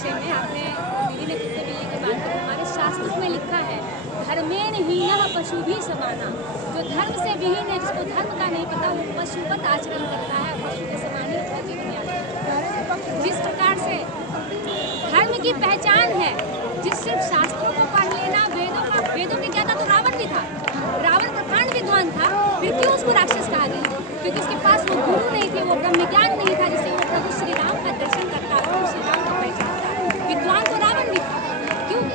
विषय में आपने दीदी ने कुत्ते बिल्ली की बात की। हमारे शास्त्रों में लिखा है धर्मेण हीनः पशु भी समाना। जो धर्म से विहीन है, जिसको धर्म का नहीं पता, वो पशुवत आचरण करता है, पशु के समान ही उसका जीवन यापन। जिस प्रकार से धर्म की पहचान है, जिस सिर्फ शास्त्रों को पढ़ लेना, वेदों की ज्ञाता तो रावण भी था। रावण प्रकांड विद्वान था, फिर क्यों उसको राक्षस कहा गया? क्योंकि उसके पास वो गुरु नहीं थे, वो ब्रह्म ज्ञान नहीं था, जिससे वो प्रभु श्री राम का दर्शन करता, प्रभु श्री राम को पहचानता। विद्वान तो रावण भी था,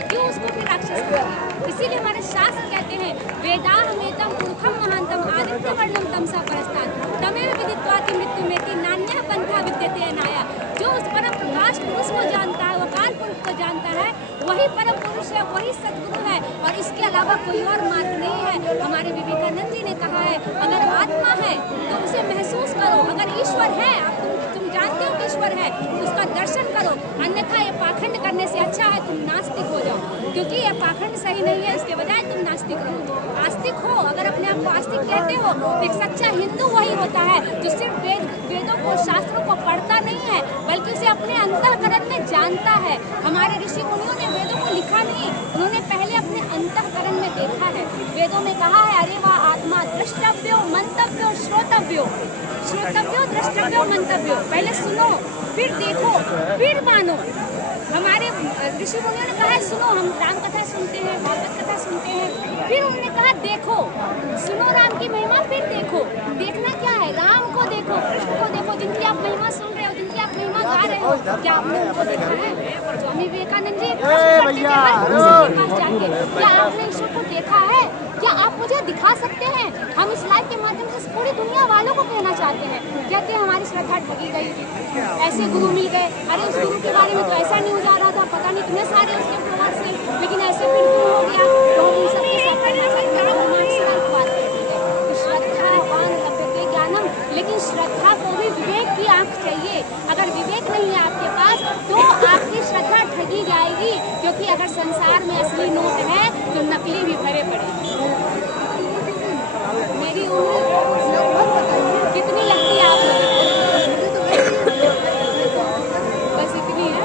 क्यों उसको फिर राक्षस कहा गया? इसीलिए हमारे शास्त्र कहते हैं वेदाहमेतम पुरुषम महांतम आदित्य वर्णम तमसा परस्तात् तमेव विदित्वाति मृत्युमेति नान्यः पंथा विद्यते अनाया। जो उस परम प्रकाश पुरुष को जानता है, वो काल पुरुष को जानता है, वही परम पुरुष है, वही सद्गुरु है, और इसके अलावा कोई और मार्ग नहीं है। हमारे विवेकानंद जी ने कहा है अगर आत्मा है तो उसे महसूस करो, अगर ईश्वर है, तुम जानते हो कि ईश्वर है, उसका दर्शन करो, अन्यथा ये पाखंड करने से अच्छा है तुम नास्तिक हो जाओ, क्योंकि ये पाखंड सही नहीं है, इसके बजाय तुम नास्तिक रहो। आस्तिक हो, अगर अपने आप को आस्तिक कहते हो, एक सच्चा हिंदू वही होता है जो सिर्फ वेदों को, शास्त्रों को पढ़ता नहीं है, बल्कि उसे अपने अंतःकरण में जानता है। हमारे ऋषि मुनियों ने वेदों को लिखा नहीं, उन्होंने पहले अपने अंतःकरण में देखा है। वेदों में कहा है अरे वाह आत्मा द्रष्टव्यो मंतव्यो श्रोतव्यो, श्रोतव्यो द्रष्टव्यो मंतव्यो। पहले सुनो, फिर देखो, फिर मानो। हमारे ऋषि मुनियों ने कहा है सुनो, हम राम कथा सुनते हैं, भागवत कथा सुनते हैं, फिर उन्होंने कहा देखो, सुनो राम की महिमा, फिर देखो। देखना क्या है? राम को देखो, कृष्ण को देखो, जिनकी आप महिमा सुन रहे हो, जिनकी आप महिमा गा रहे हो, क्या आपने उनको देखा है? स्वामी विवेकानंद जी क्या आपने ईश्वर को देखा है? क्या आप मुझे दिखा सकते हैं? हम इस लाइव के माध्यम से पूरी दुनिया वालों को कहना चाहते हैं, कहते हैं हमारी श्रद्धा ठगी गई, ऐसे गुरु मिल गए, अरे उस गुरु के बारे में तो ऐसा न्यूज आ रहा था, पता नहीं कितने सारे उसके प्रभाव से, लेकिन ऐसे फिर गुरु हो गया, तो हम उन सबके साथ करना चाहिए। बात करती है श्रद्धावान लभते ज्ञानम, लेकिन श्रद्धा को भी विवेक की आंख चाहिए। अगर विवेक नहीं है आपके पास तो आपकी श्रद्धा ठगी जाएगी, क्योंकि अगर संसार में असली नोट है तो नकली भी भरे पड़े। मेरी उम्र कितनी लगती है आप लोगों को? बस इतनी है।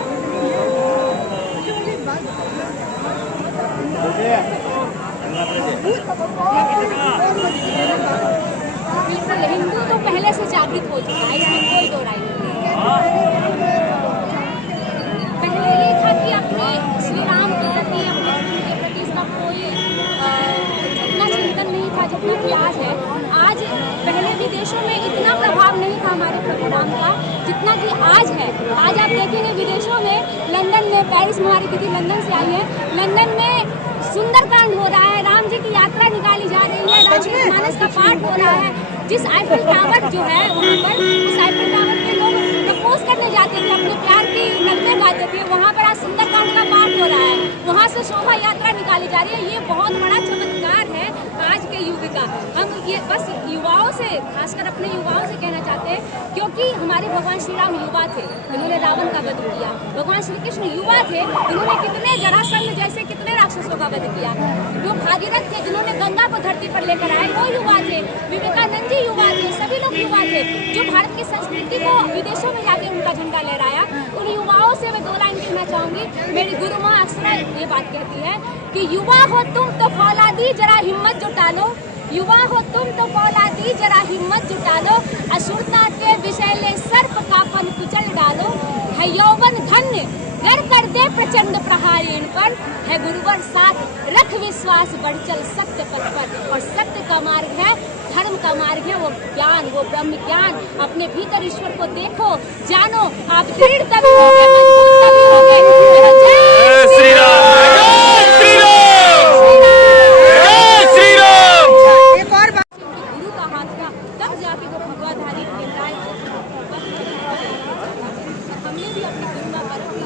बिल्कुल, हिंदू तो पहले से जागृत हो चुका है, इसमें कोई दो राय नहीं है। पहले ये था कि अपने श्री राम के प्रति, अपने धर्म के प्रति इसका कोई इतना चिंतन नहीं था जितना कि आज है। आज पहले विदेशों में इतना प्रभाव नहीं था हमारे प्रभु राम का जितना कि आज है। आज आप देखेंगे विदेशों में, लंदन में, पेरिस में, हमारी दीदी लंदन से आई है, लंदन में सुंदरकांड हो रहा है, राम जी की यात्रा निकाली जा रही है, रामचरितमानस का पाठ हो रहा है। जिस आईफिल टावर जो है वहाँ पर, उस आईफिल टावर पे लोग प्रपोज करने जाते थे, अपने प्यार की नगमें गाते थे, वहाँ पर आज सुंदरकांड का पाठ हो रहा है, वहाँ से शोभा यात्रा निकाली जा रही है। ये बहुत बड़ा चमत्कार है आज के युग का। हम ये बस युवाओं से, खासकर अपने युवाओं से कहना चाहते हैं, क्योंकि हमारे भगवान श्री राम युवा थे, उन्होंने रावण का वध किया। भगवान श्री कृष्ण युवा थे, उन्होंने कितने जरासंध जैसे कितने राक्षसों का वध किया। जो भागीरथ थे, जिन्होंने गंगा को धरती पर लेकर आए, वो युवा थे। विवेकानंद जी युवा थे, सभी लोग युवा थे। जो भारत की संस्कृति को विदेशों में जाके उनका झंडा लहराया, उन युवाओं से मैं दो लाइन कहना चाहूंगी। मेरी गुरु माँ अक्सर ये बात कहती है कि युवा हो तुम तो फौलादी, जरा हिम्मत जुटा लो। युवा हो तुम तो फौलादी, जरा हिम्मत जुटा लो। असुरता के विषैले सर्प का फन कुचल डालो। है यौवन धन्य, गर कर दे प्रचंड प्रहार इन पर। है गुरुवर साथ, रख विश्वास, बढ़ चल सत्य पथ पर। और सत्य का मार्ग है, धर्म का मार्ग है वो ज्ञान, वो ब्रह्म ज्ञान। अपने भीतर ईश्वर को देखो, जानो, आप दृढ़ तभी होगे, मजबूत तभी होगे। जय श्री राम, श्री राम, श्री राम। एक और बात, गुरु का हाथ था तब जाके वो भगवाधारी कहलाए। हमने भी अपनी गंगा बरती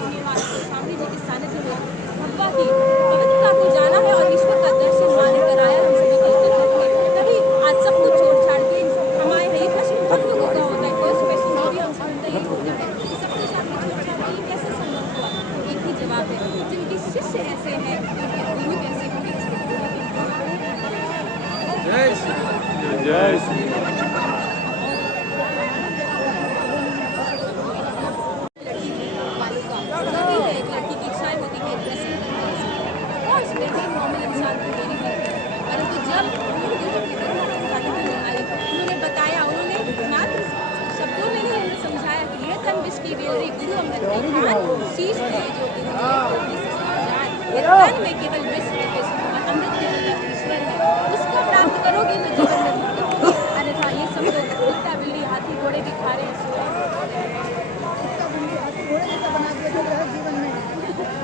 स्वामी जी के सानिध्य में भगवा की पवित्रता को जाना है और ईश्वर का दर्शन माने कराया हम सभी को एकत्रित है। तभी आज सब कुछ छोड़ छाड़ के हमारे ये प्रश्न हम लोगों का होता है, कोई स्पेशल मीडिया हम सुनते ही होता है, सब कुछ आपने छोड़ छाड़ के कैसे संभव हुआ? एक ही जवाब है, जिनके शिष्य ऐसे हैं उनके गुरु कैसे होंगे। जय श्री राम, जय श्री राम। शीश दिए जो कि ये तन में केवल विश्व के अमृत केवल ईश्वर है, उसको प्राप्त करोगे तो जीवन में मुक्ति। अन्यथा ये सब लोग कुत्ता बिल्ली हाथी घोड़े भी खा रहे हैं।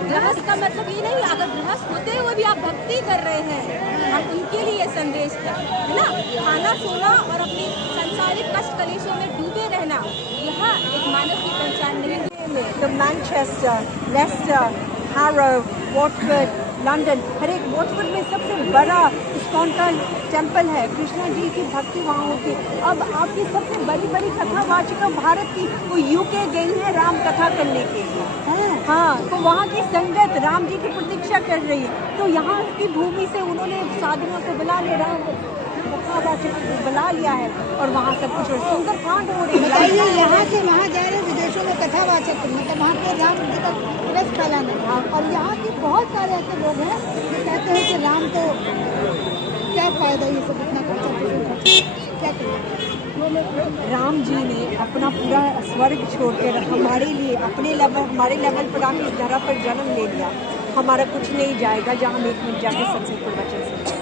गृहस्थ का मतलब ये नहीं, अगर गृहस्थ होते हुए भी आप भक्ति कर रहे हैं, हम उनके लिए संदेश है ना। खाना सोना और अपनी सांसारिक कष्ट कलेशों में डूबे रहना, यह एक मानव की पहचान नहीं है। तो Manchester, Leicester, Harrow, Watford, London, हर एक वॉटफोर्ड में सबसे बड़ा इस्कॉन का टेम्पल है, कृष्णा जी की भक्ति वहाँ होती है। अब आपकी सबसे बड़ी बड़ी कथावाचिका भारत की वो यूके गई है राम कथा करने के लिए। हाँ, तो वहाँ की संगत राम जी की प्रतीक्षा कर रही है। तो यहाँ की भूमि से उन्होंने साधुओं को बुला ले, राम कथावाचक को बुला लिया है और वहाँ सब कुछ सुंदर कांड हो रही है। बताइए, यहाँ से वहाँ जा रहे विदेशों में कथावाचक, मतलब वहाँ पे राम जी का रस फैलाना। और यहाँ के बहुत सारे ऐसे लोग हैं जो कहते हैं कि राम तो क्या फायदा ये सब इतना क्या करें। राम जी ने अपना पूरा स्वर्ग छोड़कर हमारे लिए हमारे लेवल पर आके इस धरा पर जन्म ले लिया। हमारा कुछ नहीं जाएगा जहाँ हम एक मिनट जाके सत्संग पर वचन सुनते,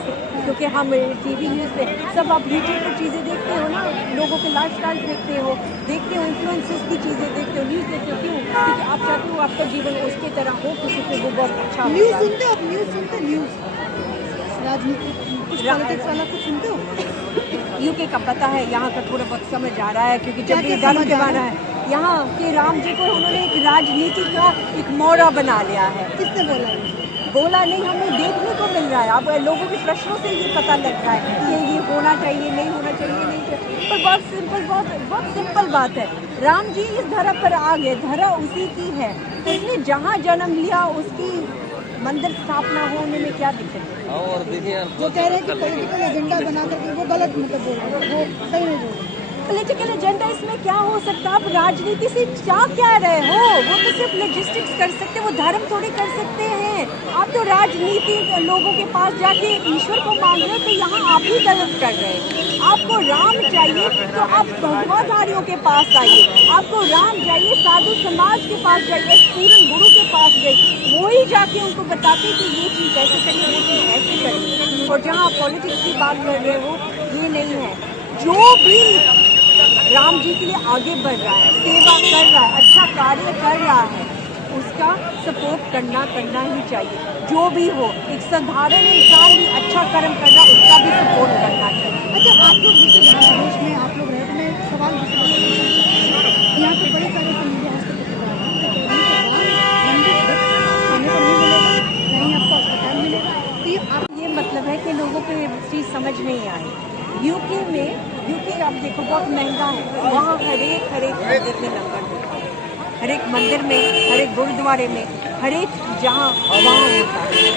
क्योंकि हम टीवी न्यूज़ पे सब आप यूट्यूब पर चीज़ें देखते हो ना, लोगों के लाइफस्टाइल देखते हो इन्फ्लुएंसेस की चीज़ें देखते हो, न्यूज़ देखते हो। क्यों? क्योंकि आप चाहते हो आपका जीवन उसकी तरह हो, किसी को वो बहुत अच्छा हो। न्यूज़ सुनते हो? न्यूज़ राजनीति कुछ पॉलिटिक्स वाला कुछ सुनते हो? यूके का पता है, यहाँ का थोड़ा बहुत समझ आ रहा है, क्योंकि जब भी धर्म के बारे है यहाँ के राम जी को उन्होंने एक राजनीति का एक मोड़ा बना लिया है। किसने बोला नहीं, हमें देखने को मिल रहा है। अब लोगों के प्रश्नों से ये पता लग रहा है कि ये होना चाहिए, नहीं होना चाहिए, नहीं चाहिए। पर बहुत सिंपल बात है, राम जी इस धरा पर आ गए, धरा उसी की है, उसने जहाँ जन्म लिया उसकी मंदिर स्थापना होने में क्या दिक्कत है। और देखिए वो कह रहे हैं कि पॉलिटिकल एजेंडा बना करके वो गलत मतलब बोल रहे हैं, वो सही नहीं बोल रहे। पॉलिटिकल एजेंडा इसमें क्या हो सकता है? आप राजनीति से क्या रहे हो? वो तो सिर्फ लॉजिस्टिक्स कर सकते, वो धर्म थोड़ी कर सकते हैं। आप तो राजनीति लोगों के पास जाके ईश्वर को मांग रहे हो, तो यहाँ आप ही गलत कर रहे हैं। आपको राम चाहिए तो आप भगवाधारियों के पास आइए, आपको राम चाहिए साधु समाज के पास जाइए, पूर्ण गुरु के पास जाइए, वो ही जाके उनको बताते कि ये चीज़ ऐसे करिए, वो चीज़ ऐसे करिए। और जहाँ पॉलिटिक्स की बात कर रहे हो, ये नहीं है। जो भी राम जी के लिए आगे बढ़ रहा है, सेवा कर रहा है, अच्छा कार्य कर रहा है, उसका सपोर्ट करना ही चाहिए। जो भी हो, एक साधारण इंसान भी अच्छा कर्म करना, उसका भी सपोर्ट करना चाहिए। अच्छा, आप लोग जैसे देश में आप लोग रहते हैं, सवाल यहाँ पे बड़े सारे संजय हॉस्पिटल, ये मतलब है कि लोगों को ये चीज़ समझ नहीं आई। यूके आप देखो बहुत महंगा है, वहाँ हर एक मंदिर में लंगर होता है, हर एक मंदिर में, हर एक गुरुद्वारे में, हर एक जहाँ वहाँ होता है।